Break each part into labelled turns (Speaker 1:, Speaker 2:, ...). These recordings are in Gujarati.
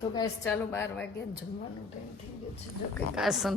Speaker 1: તો ગાઈસ ચાલો બાર વાગ્યા જમવાનું ટાઈમ થઈ ગયો છે. જો કે કાસન.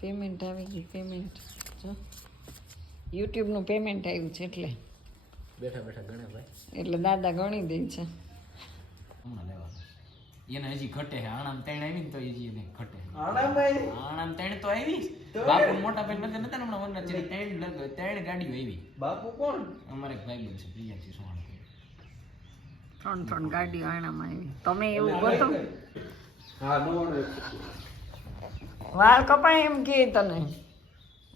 Speaker 1: પેમેન્ટ આવી ગયું પેમેન્ટ જો. યુટ્યુબનું પેમેન્ટ આવ્યું છે એટલે.
Speaker 2: બેઠા બેઠા ગણે ભાઈ.
Speaker 1: એટલે દાદા ગણી દે છે.
Speaker 2: એને હજી ઘટે છે. આણામ ત્રણ આવી ને તો હજી એને ઘટે આણામ ત્રણ તો આવી બાપુ મોટા ભાઈ નથી નતા હમણાં વરના છે તેણ લગ- તેણ ગાડીઓ આવી.
Speaker 3: બાપુ કોણ?
Speaker 2: અમારે એક ભાઈ બન છે પ્રિયા છે.
Speaker 1: સોણ ત્રણ ત્રણ ગાડીઓ આણામાં આવી. તમે એવું ગોતો
Speaker 3: હા નો
Speaker 1: વાળ કપાય એમ કે તને?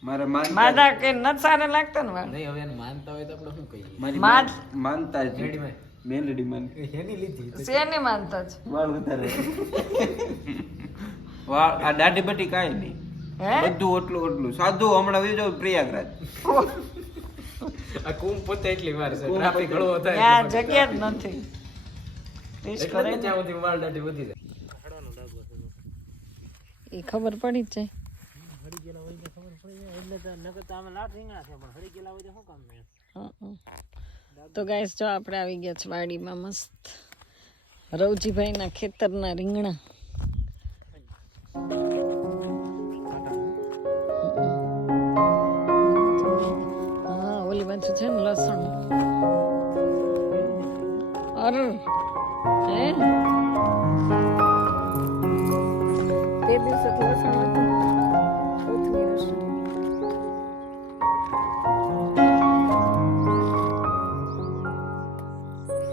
Speaker 3: મારે માન
Speaker 1: માદા કે નત સારા લાગતા ને વાળ?
Speaker 2: નહીં હવે એને માનતા હોય તો આપણે શું કહીએ?
Speaker 3: મારી
Speaker 1: માન
Speaker 3: માનતા જ
Speaker 2: રેડીમેડ
Speaker 3: મેલડી માન.
Speaker 2: એની લીધી
Speaker 1: શેને માનતા છે?
Speaker 3: વાળ વધારે. વાળ આ દાઢી બટી કાંઈ નહીં.
Speaker 1: હે?
Speaker 3: બધું ઓટલું ઓટલું. સાદું હમણાં વિજો પ્રયાગરાજ.
Speaker 2: આ કુંભ પોતે એટલી વાર છે. ટ્રાફિક ઘણો
Speaker 1: ત્યાં જગ્યા જ નથી.
Speaker 2: ત્યાં સુધી વાળ દાઢી વધી જાય.
Speaker 1: એ ખબર પડી જ જાય. હં, હં. તો ગાઈસ જો આપણે આવી ગયા છે વાડીમાં મસ્ત. રવજીભાઈના ખેતરના રીંગણા. હા ઓલી બાજુ છે ને લસણ. અર હે? તે દિવસે તો લસણ હતું કોથમીર હશે.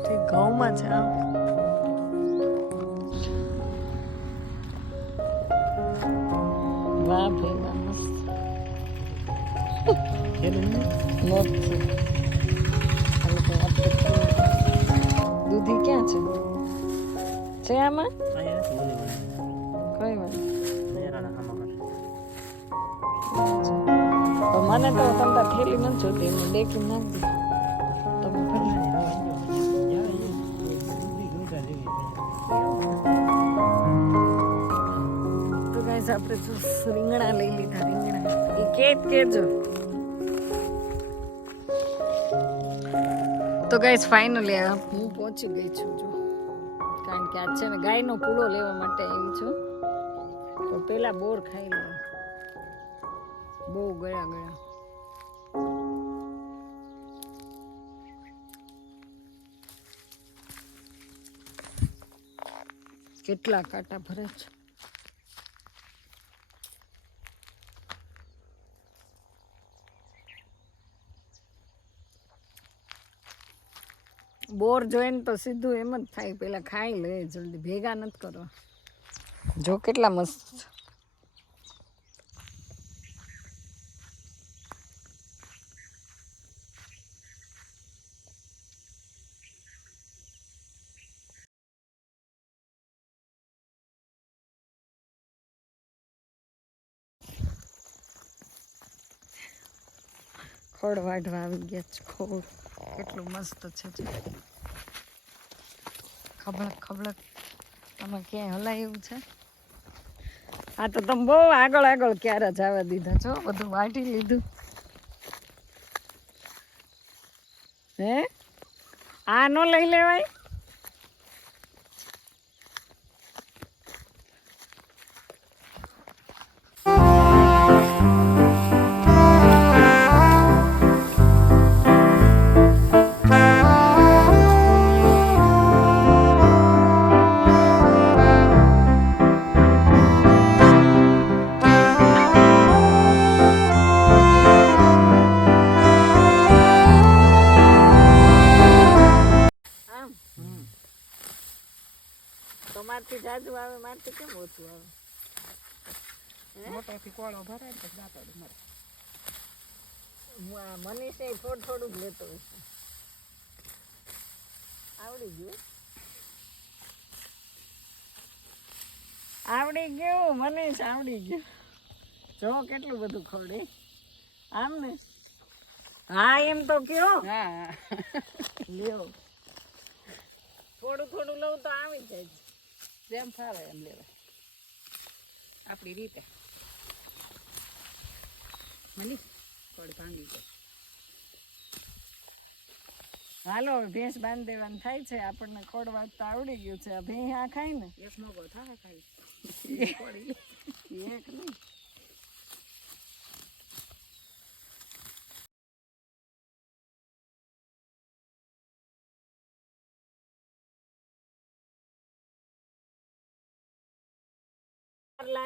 Speaker 1: તે ઘઉંમાં છે આમ વાહ તો મને તો તમતા થેલી નથી જોતી, એમને ડેકી નાખી તમે તો ગાઈસ આપણે તો રીંગણા લઈ લીધા તો ગાઈસ ફાઇનલી હું પહોંચી ગઈ છું, જો. કારણ કે આજ છે ને ગાયનો પૂળો લેવા માટે આવી છું. તો પેલા બોર ખાઈ લઉં બહુ ગળા ગળા કેટલા કાંટા ભરે છે? બોર જોઈને તો સીધું એમ જ થાય. પેલા ખાઈ લે, જલ્દી ભેગા નથી કરવા. જો કેટલા મસ્ત. ખોડ વાઢવા આવી ગયા છે ખોડ કેટલું મસ્ત છે. ખબળક ખબળક આમાં ક્યાંય હલાય એવું છે આ તો તમે બહુ આગળ આગળ ક્યારે જવા દીધા છો? બધું વાટી લીધું. હે? આ નો લઈ લેવાય?
Speaker 4: મોટેથી કોળો ભરાય ને દાંતડ મરે.
Speaker 1: હું આ મનીષે થોડું થોડું જ લેતો હશે આવડી ગયું? આવડી ગયું મનીષ આવડી ગયું. જો કેટલું બધું ખવડે. આમ ને? હા એમ તો કયો.
Speaker 4: હા.
Speaker 1: લ્યો. થોડું થોડું લઉં તો આવી જાય.
Speaker 4: જેમ ફાવે એમ લેવાય. આપણી રીતે. મળી કોળ ભાંગી ગયો
Speaker 1: હાલો ભેંસ બાંધી દેવાનું થાય છે. આપણને ખોડવા તો આવડી ગયું છે. ભેં આ ખાય ને.
Speaker 4: એક મોગો થાય ખાઈ.
Speaker 1: એક નહીં.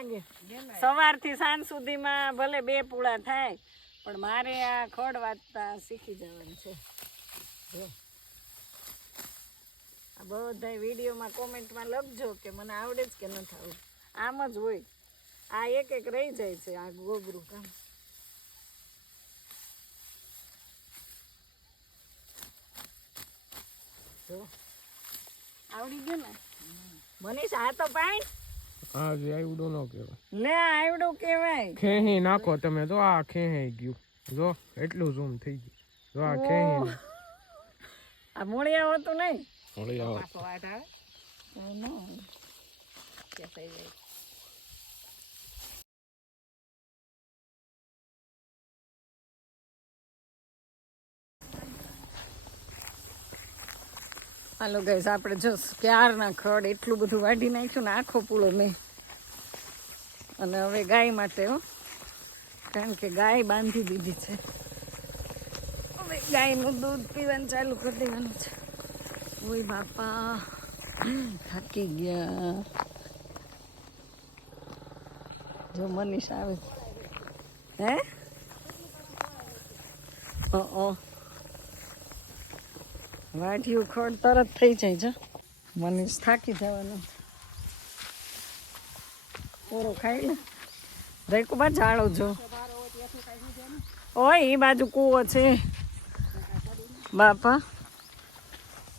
Speaker 1: લાગે સવારથી સાંજ સુધીમાં ભલે બે પૂળા થાય પણ મારે આ ખડ વાંચતા શીખી જવાનું છે. આ બધા વિડીયોમાં કોમેન્ટમાં લખજો કે મને આવડે જ કે નથી આવડે. આમ જ હોય. આ એક એક રહી જાય છે આ ગોગરું કામ. જો. આવડી ગયું ને? મનીષ આ તો પાણી.
Speaker 5: હા જે આવડું ન કહેવાય.
Speaker 1: લે આવડું કેવાય
Speaker 5: ખેહી નાખો તમે જો આ ખેહી ગયું. જો એટલું ઝૂમ થઈ ગયું. જો આ ખેહી
Speaker 1: આ મૂળિયા હોતું નહીં?
Speaker 5: મળી આવો
Speaker 4: પાછો વાટ આવે?
Speaker 1: તો
Speaker 4: કે થઈ જાય
Speaker 1: હાલો ગાઈસ આપણે જો ક્યારના ખડ એટલું બધું વાઢી નાખ્યું ને આખો પૂળો મેં અને હવે ગાય માટે, હો. કારણ કે ગાય બાંધી દીધી છે. હવે ગાયનું દૂધ પીવાનું ચાલુ કરી દેવાનું છે. ઓય બાપા, થાકી ગયા. જો મનીષ આવે. હે? ઓ વાઢિયું ખડ તરત થઈ જાય છે. મનીષ થાકી જવાનું પૂરો ખાઈ લે. રેકુબા જાળો જો. ઓય એ બાજુ કૂવો છે. બાપા,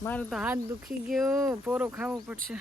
Speaker 1: મારો તો હાથ દુખી ગયો. પોરો ખાવો પડશે.